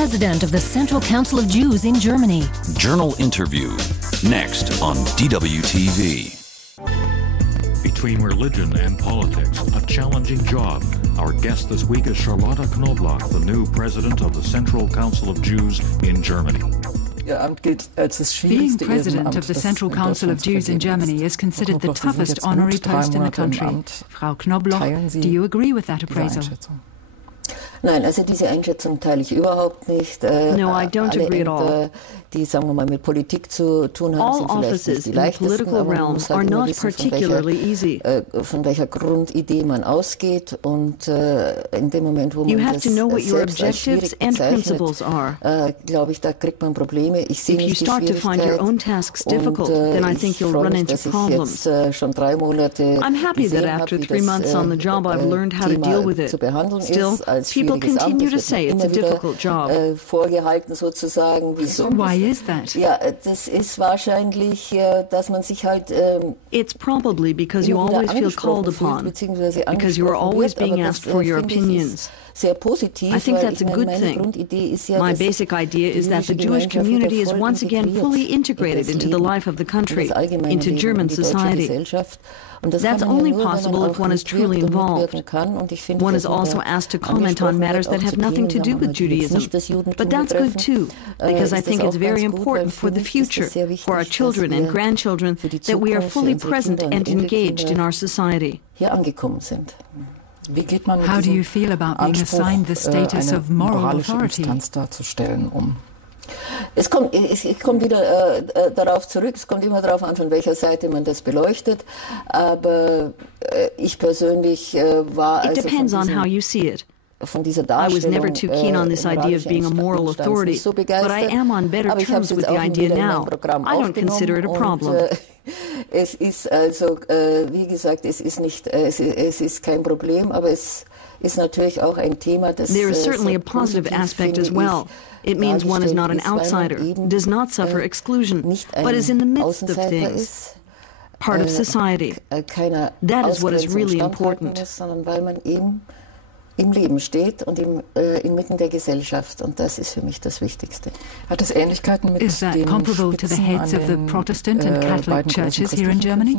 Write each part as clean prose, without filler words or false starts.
president of the Central Council of Jews in Germany. Journal interview, next on DWTV. Between religion and politics, a challenging job. Our guest this week is Charlotte Knobloch, the new president of the Central Council of Jews in Germany. Being president of the Central Council of Jews in Germany is considered the toughest honorary post in the country. Frau Knobloch, do you agree with that appraisal? Nein, also diese Einschätzung teile ich überhaupt nicht. No, I don't agree at all. Die, sagen wir mal, mit Politik zu tun haben, sind vielleicht nicht die leichtesten, aber man muss halt immer wissen, von welcher Grundidee man ausgeht und in dem Moment, wo man das selbst als schwierig bezeichnet, glaube ich, da kriegt man Probleme. Ich sehe nicht die Schwierigkeit und ich freue mich, dass ich jetzt schon 3 Monate gesehen habe, wie das Thema zu behandeln ist, als schwieriges Amt. Es wird immer wieder vorgehalten sozusagen, wieso. Ja, das ist wahrscheinlich, dass man sich halt It's probably because you always feel called upon, because you are always being asked for your opinions. Sehr positiv, I think that's a good thing. My basic idea is that the Jewish community is once again fully integrated into the life of the country, into German society. That's only possible if one is truly involved. One is also asked to comment on matters that have nothing to do with Judaism. But that's good too, because I think it's very important for the future, for our children and grandchildren, that we are fully present and engaged in our society. How do you feel about being assigned the status of moral authority? Ich komme wieder darauf zurück, es kommt immer darauf an, von welcher Seite man das beleuchtet, aber ich persönlich war also I was never too keen on this idea of being a moral authority, but I am on better terms with the idea now. I don't consider it a problem. Es ist also, wie gesagt, es ist kein Problem, aber es ist natürlich auch ein Thema, das There is certainly a positive aspect as well. It means one is not an outsider, does not suffer exclusion, but is in the midst of things, part of society. That is what is really important. Weil man eben im Leben steht und inmitten der Gesellschaft, und das ist für mich das Wichtigste. Hat es Ähnlichkeiten mit Is that comparable to the heads of the Protestant and Catholic churches here in Germany?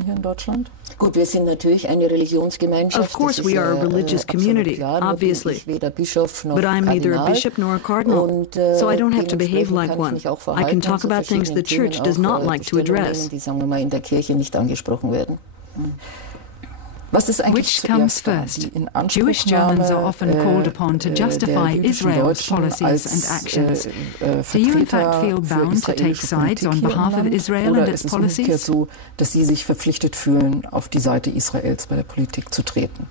Gut, wir sind natürlich eine Religionsgemeinschaft. Of course we are a religious community, obviously. But I'm neither a bishop nor a cardinal, so I don't have to behave like one. I can talk about things the church does not like to address. Die, sagen wir mal, in der Kirche nicht angesprochen werden. Which comes first? Jewish Germans are often called upon to justify Israel's policies and actions. Do you in fact feel bound to take sides on behalf of Israel and its policies? Oder ist es umgekehrt so, dass Sie sich verpflichtet fühlen, auf die Seite Israels bei der Politik zu treten?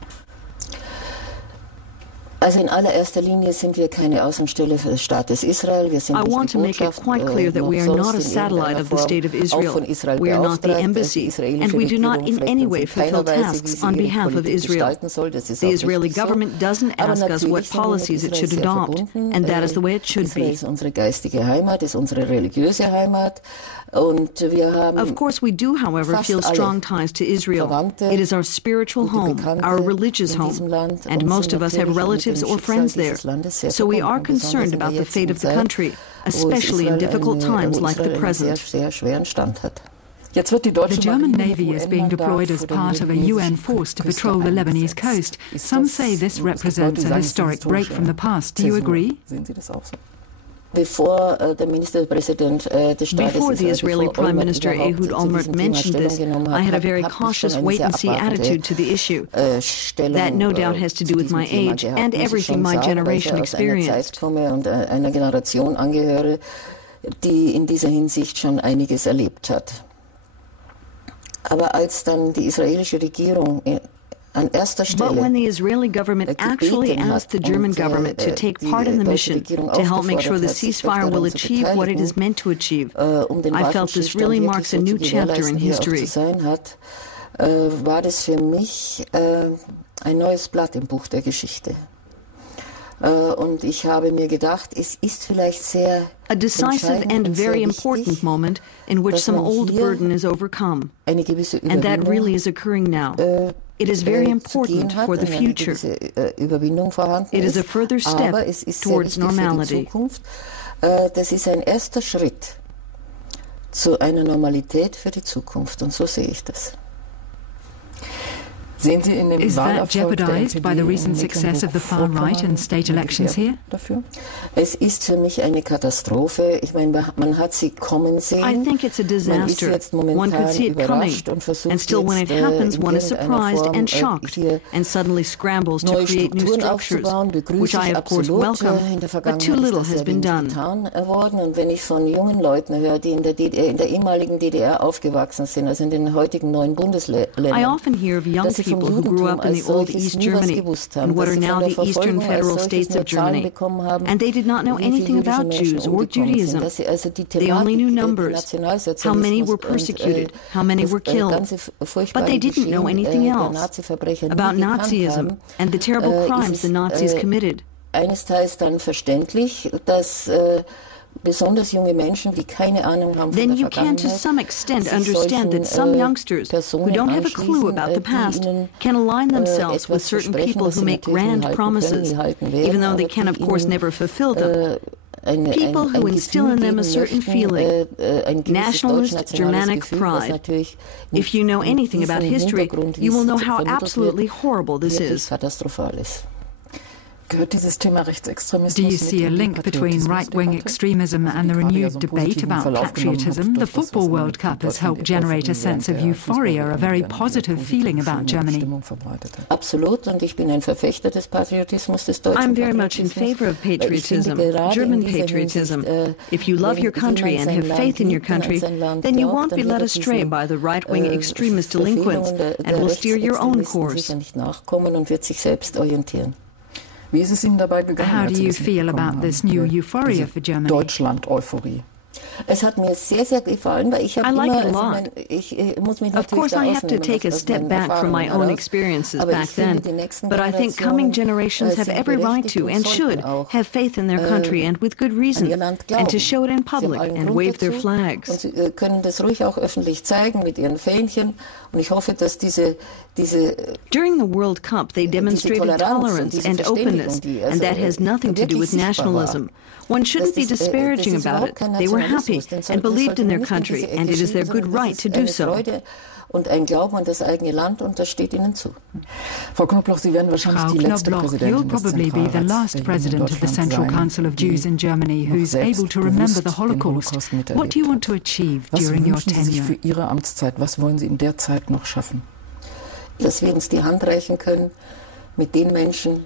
Also in allererster Linie sind wir keine Außenstelle des Staates Israel. Wir sind I want to make it quite clear that we are not a satellite of the state of Israel. We are not the embassy, and we do not in any way fulfill tasks on behalf of Israel. The Israeli government doesn't ask us what policies it should adopt, and that is the way it should be. Israel ist unsere geistige Heimat, ist unsere religiöse Heimat. Und wir haben of course, we do, however, feel strong ties to Israel. It is our spiritual home, our religious home, and most of us have relatives or friends there. So we are concerned about the fate of the country, especially in difficult times like the present. The German Navy is being deployed as part of a UN force to patrol the Lebanese coast. Some say this represents a historic break from the past. Do you agree? Before the Israeli Prime Minister Ehud Olmert mentioned this, I had a very cautious wait-and-see attitude to the issue. That no doubt has to do with my age and everything my generation experienced. Und einer Generation angehöre, die in dieser Hinsicht schon einiges erlebt hat. Aber als dann die israelische Regierung But when the Israeli government actually asked the German government to take part in the mission to help make sure the ceasefire will achieve what it is meant to achieve, I felt this really marks a new chapter in history. War das für mich ein neues Blatt im Buch der Geschichte. Und ich habe mir gedacht, es ist vielleicht sehr a decisive and very important moment in which some old burden is overcome. And that really is occurring now. It is very important for the future. It is a further step towards normality. Das ist ein erster Schritt zu einer Normalität für die Zukunft. Und so sehe ich das. Is that jeopardized by the recent success of the far right in state elections here? Es ist für mich eine Katastrophe. Ich meine, man hat sie kommen sehen. I think it's a disaster. One could see it coming, and still when it happens, one is surprised and shocked, and suddenly scrambles to create new structures, which I of course welcome, but too little has been done. Und wenn ich von jungen Leuten höre, die in der ehemaligen DDR aufgewachsen sind, also in den heutigen neuen Bundesländern, I often hear of young people who grew up in the old East Germany and what are now the Eastern Federal States of Germany, and they did not know anything about Jews or Judaism. They only knew numbers, how many were persecuted, how many were killed, but they didn't know anything else about Nazism and the terrible crimes the Nazis committed. Eines Teils dann verständlich, dass besonders junge Menschen, die keine Ahnung haben von der Vergangenheit, then you can to some extent understand that some youngsters who don't have a clue about the past can align themselves with certain people who make grand promises, even though they can of course never fulfill them. People who instill in them a certain feeling, nationalist Germanic pride. If you know anything about history, you will know how absolutely horrible this is. Do you see a link between right-wing extremism and the renewed debate about patriotism? The Football World Cup has helped generate a sense of euphoria, a very positive feeling about Germany. Absolut, und ich bin ein Verfechter des Patriotismus, des deutschen I'm very much in favor of patriotism, German patriotism. If you love your country and have faith in your country, then you won't be led astray by the right-wing extremist delinquents and will steer your own course. How do you feel about this new euphoria for Germany? Deutschland-Euphorie. Es hat mir sehr, sehr gefallen, weil ich habe I immer, like it a lot. ich muss mich Of course, I have to take a step back from my own experiences back then, but I think coming generations have every right to and should have faith in their country and with good reason, and to show it in public and wave their flags. Und sie können das ruhig auch öffentlich zeigen mit ihren Fähnchen, und ich hoffe, dass diese During the World Cup, they demonstrated tolerance and openness, and that has nothing to do with nationalism. One shouldn't be disparaging about it. They were happy and believed in their country, and it is their good right to do so. Und ein Glauben an das eigene Land, und das steht ihnen zu. Frau Knobloch, Sie werden wahrscheinlich die letzte Präsidentin you'll probably be the last president of the Central Council of Jews in Germany who's able to remember the Holocaust. What do you want to achieve during your tenure? Was wünschen Sie sich für Ihre Amtszeit? Was wollen Sie in der Zeit noch schaffen? Dass wir uns die Hand reichen können mit den Menschen,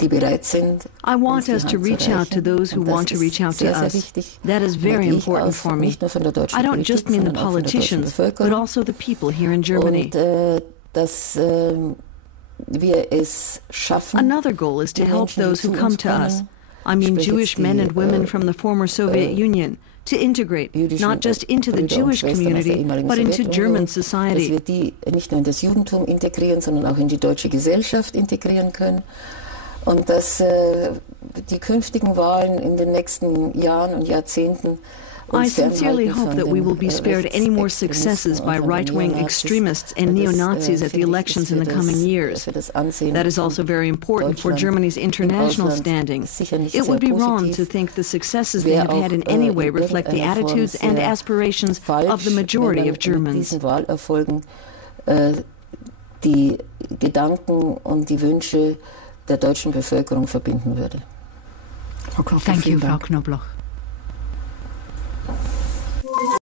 die bereit sind. I want us to reach out to those who want to reach out to us. That is very important for me. I don't just mean the politicians, but also the people here in Germany. Und dass wir es schaffen. Another goal is to help those who come to us. I mean Jewish men and women from the former Soviet Union, to integrate not just into the Jewish community, but into German society. Dass wir die nicht nur in das Judentum integrieren, sondern auch in die deutsche Gesellschaft integrieren können. Und dass die künftigen Wahlen in den nächsten Jahren und Jahrzehnten I sincerely hope that we will be spared any more successes by right-wing extremists and neo-Nazis at the elections in the coming years. That is also very important for Germany's international standing. It would be wrong to think the successes they have had in any way reflect the attitudes and aspirations of the majority of Germans. Die Gedanken und die Wünsche der deutschen Bevölkerung verbinden würde. Thank you, Frau Knobloch.